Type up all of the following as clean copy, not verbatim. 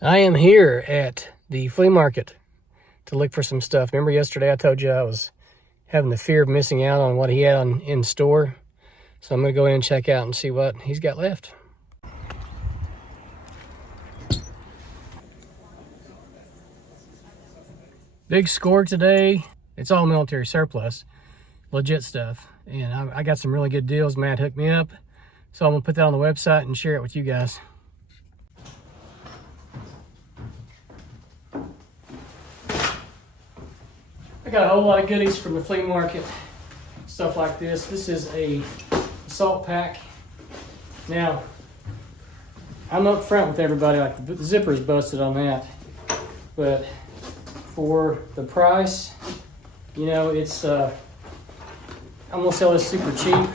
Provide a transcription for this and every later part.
I am here at the flea market to look for some stuff. Remember yesterday I told you I was having the fear of missing out on what he had in store? So I'm going to go in and check out and see what he's got left. Big score today. It's all military surplus, legit stuff. And I got some really good deals. Matt hooked me up. So I'm going to put that on the website and share it with you guys. I got a whole lot of goodies from the flea market, stuff like this. This is a assault pack. Now, I'm up front with everybody, like the zipper's busted on that, but for the price, you know, it's, I'm gonna sell this super cheap.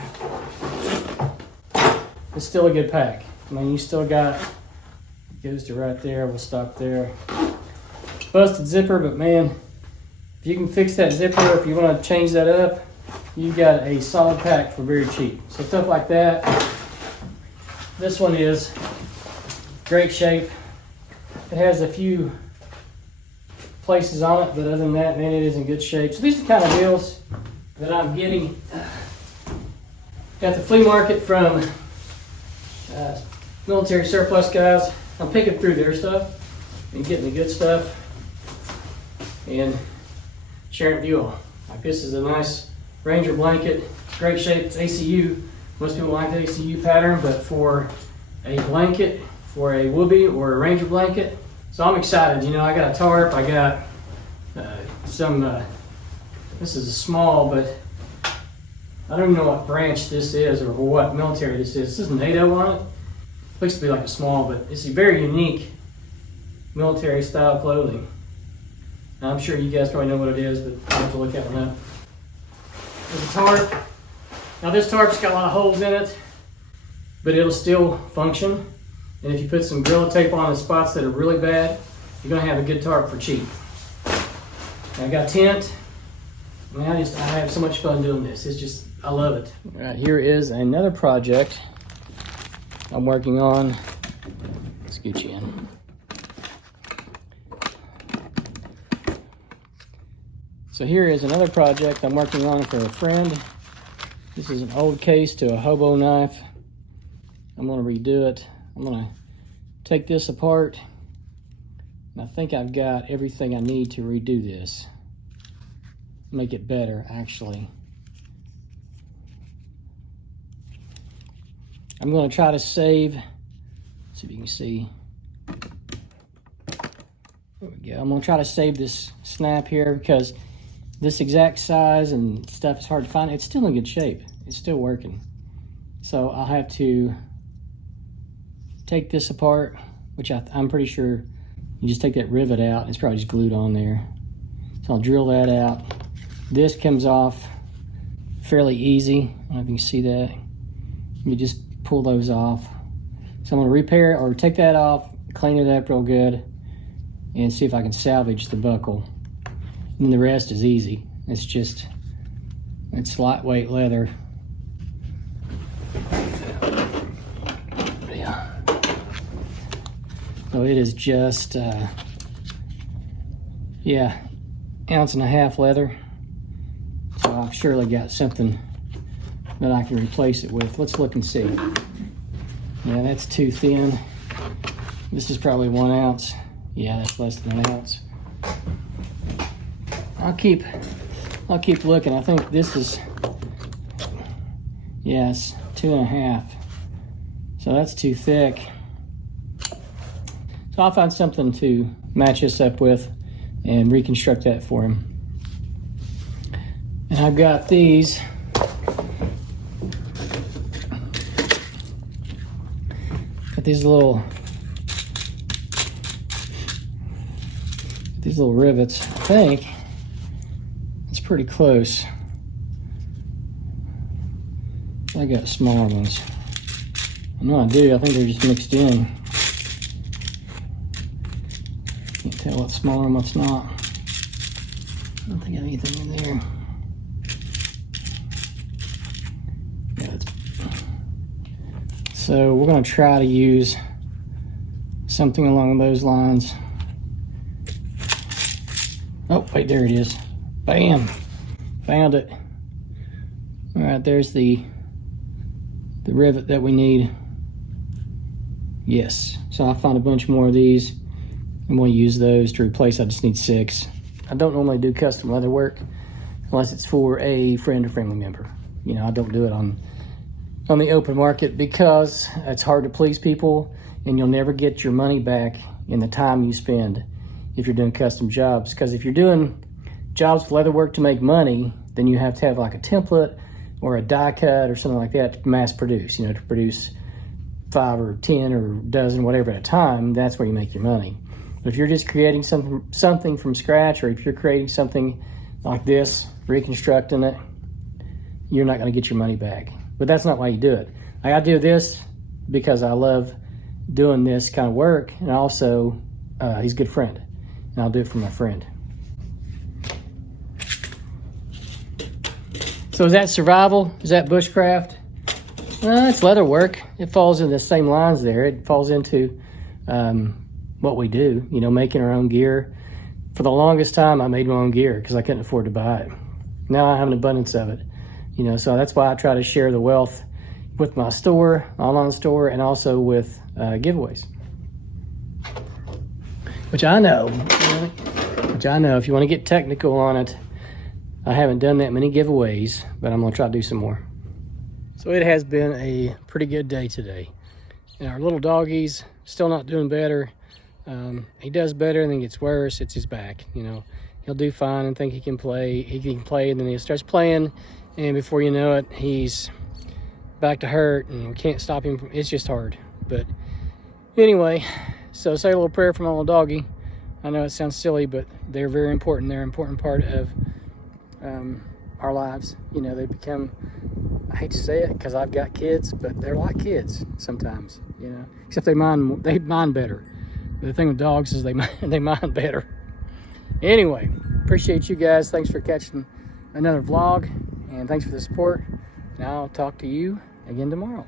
It's still a good pack. I mean, you still got, it goes to right there, we'll stop there. Busted zipper, but man, if you can fix that zipper, if you want to change that up, you got a solid pack for very cheap. So stuff like that. This one is great shape. It has a few places on it, but other than that, man, it is in good shape. So these are the kind of deals that I'm getting. Got the flea market from military surplus guys. I'm picking through their stuff and getting the good stuff and sharing it with you all. Like this is a nice Ranger blanket, great shape. It's ACU. Most people like the ACU pattern, but for a blanket, for a whoopee or a Ranger blanket, so I'm excited. You know, I got a tarp. I got some. This is a small, but I don't even know what branch this is or what military this is. This is NATO on it. Looks to be like a small, but it's a very unique military style clothing. I'm sure you guys probably know what it is, but I'll have to look at it up. There's a tarp. Now this tarp's got a lot of holes in it, but it'll still function. And if you put some Gorilla Tape on the spots that are really bad, you're gonna have a good tarp for cheap. I got tent. I mean, I have so much fun doing this. It's just, I love it. All right, here is another project I'm working on. Scooch you in. So here is another project I'm working on for a friend. This is an old case to a Hobo Knife. I'm gonna redo it. I'm gonna take this apart. And I think I've got everything I need to redo this. Make it better, actually. I'm gonna try to save, see if you can see. There we go. I'm gonna try to save this snap here because this exact size and stuff is hard to find. It's still in good shape. It's still working. So I'll have to take this apart, which I'm pretty sure you just take that rivet out. It's probably just glued on there. So I'll drill that out. This comes off fairly easy. I don't know if you can see that. You just pull those off. So I'm gonna repair it or take that off, clean it up real good, and see if I can salvage the buckle. And the rest is easy. It's lightweight leather. Yeah. So it is just, yeah, 1.5 ounces leather. So I've surely got something that I can replace it with. Let's look and see. Yeah, that's too thin. This is probably 1 ounce. Yeah, that's less than 1 ounce. I'll keep looking. I think this is, yes, 2.5. So that's too thick. So I'll find something to match this up with and reconstruct that for him. And I've got these. Got these little rivets, I think. It's pretty close. I got smaller ones. No, I do. I think they're just mixed in. Can't tell what's smaller and what's not. I don't think I have anything in there. Yeah, so we're going to try to use something along those lines. Oh, wait, there it is. Bam! Found it. All right, there's the rivet that we need. Yes, so I'll find a bunch more of these. I'm going to use those to replace. I just need 6. I don't normally do custom leather work unless it's for a friend or family member. You know, I don't do it on the open market because it's hard to please people, and you'll never get your money back in the time you spend if you're doing custom jobs. Because if you're doing jobs with leather work to make money, then you have to have like a template or a die cut or something like that to mass produce, you know, to produce 5 or 10 or a dozen, whatever at a time. That's where you make your money. But if you're just creating something from scratch, or if you're creating something like this, reconstructing it, you're not going to get your money back. But that's not why you do it. I do this because I love doing this kind of work, and also he's a good friend, and I'll do it for my friend. So is that survival? Is that bushcraft? It's leather work. It falls in the same lines there. It falls into what we do, you know, making our own gear. For the longest time, I made my own gear because I couldn't afford to buy it. Now I have an abundance of it, you know, so that's why I try to share the wealth with my store, online store, and also with giveaways. Which I know, if you want to get technical on it, I haven't done that many giveaways, but I'm going to try to do some more. So it has been a pretty good day today. And our little doggie's still not doing better. He does better and then gets worse. It's his back, you know. He'll do fine and think he can play. He can play, and then he starts playing, and before you know it, he's back to hurt, and we can't stop him. It's just hard. But anyway, so say a little prayer for my little doggy. I know it sounds silly, but they're very important. They're an important part of our lives. You know, they become, I hate to say it because I've got kids, but they're like kids sometimes, you know, except they mind better. The thing with dogs is they mind better. Anyway, appreciate you guys. Thanks for catching another vlog, and thanks for the support. And I'll talk to you again tomorrow.